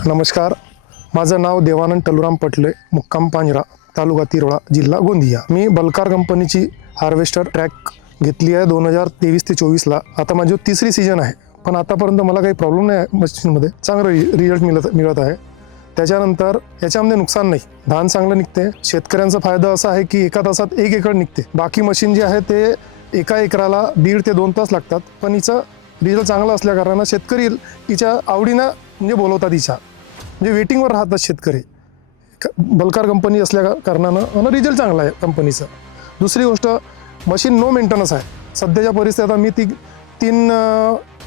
नमस्कार, माझं नाव देवानंद टलुराम पटले, मुक्काम पांजरा, तालुका तिरोळा, जिल्हा गोंदिया। मी बलकार कंपनीची हार्वेस्टर ट्रॅक घेतली आहे 2023 ते 24ला। आता माझी तिसरी सीजन आहे, पण आतापर्यंत मला काही प्रॉब्लेम नाही आहे मशीनमध्ये, चांगलं रिझल्ट मिळत आहे। त्याच्यानंतर याच्यामध्ये नुकसान नाही, धान चांगलं निघते। शेतकऱ्यांचा फायदा असा आहे की एका तासात 1 एकर निघते। बाकी मशीन जे आहे ते एका एकराला 1.5 ते 2 तास लागतात, पण हिचं रिझल्ट चांगला असल्या कारणानं शेतकरी हिच्या आवडीनं म्हणजे बोलवतात हिच्या, म्हणजे वेटिंगवर राहतात शेतकरी। बलकार कंपनी असल्या कारणानं आणि रिझल्ट चांगला आहे कंपनीचा। दुसरी गोष्ट, मशीन नो मेंटेनन्स आहे। सध्याच्या परिस्थितीत मी 3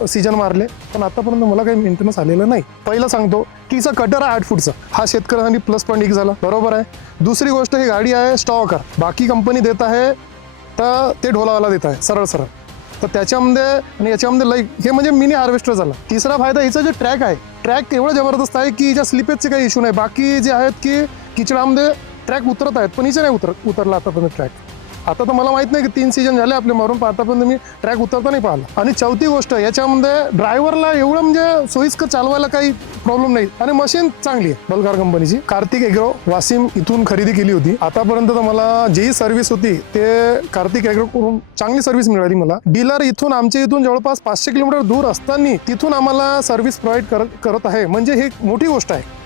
सीजन मारले, पण आतापर्यंत मला काही मेंटेनन्स आलेलं नाही। पहिलं सांगतो की हिचा कटर आहे 8 फूटचा, हा शेतकऱ्यांनी प्लस पॉईंट 1 झाला, बरोबर आहे। दुसरी गोष्ट, ही गाडी आहे स्टॉकर, बाकी कंपनी देत आहे तर ते ढोलावाला देत आहे सरळ सरळ, तर त्याच्यामध्ये आणि याच्यामध्ये हे म्हणजे मिनी हार्वेस्टर झाला। तिसरा फायदा, हिचा जे ट्रॅक आहे, ट्रॅक एवढं जबरदस्त आहे की हिच्या स्लिपेजचे काही इश्यू नाही। बाकी जे आहेत की किचडामध्ये ट्रॅक उतरत आहेत, पण हिचे नाही उतरला आतापर्यंत ट्रॅक। आता तर मला माहित नाही की 3 सीजन झाले आपले मारून, पण आतापर्यंत मी ट्रॅक उतरता नाही पाहिला। आणि चौथी गोष्ट, याच्यामध्ये ड्रायव्हरला एवढं म्हणजे सोयीस्कर चालवायला काही प्रॉब्लेम नाही, आणि मशीन चांगली आहे बलकार कंपनीची। कार्तिक एग्रो वाशिम इथून खरेदी केली होती। आतापर्यंत तर मला जी सर्व्हिस होती ते कार्तिक एग्रो कडून चांगली सर्व्हिस मिळाली मला। डीलर इथून आमच्या इथून जवळपास 500 किलोमीटर दूर असताना तिथून आम्हाला सर्व्हिस प्रोव्हाइड करत आहे, म्हणजे ही मोठी गोष्ट आहे।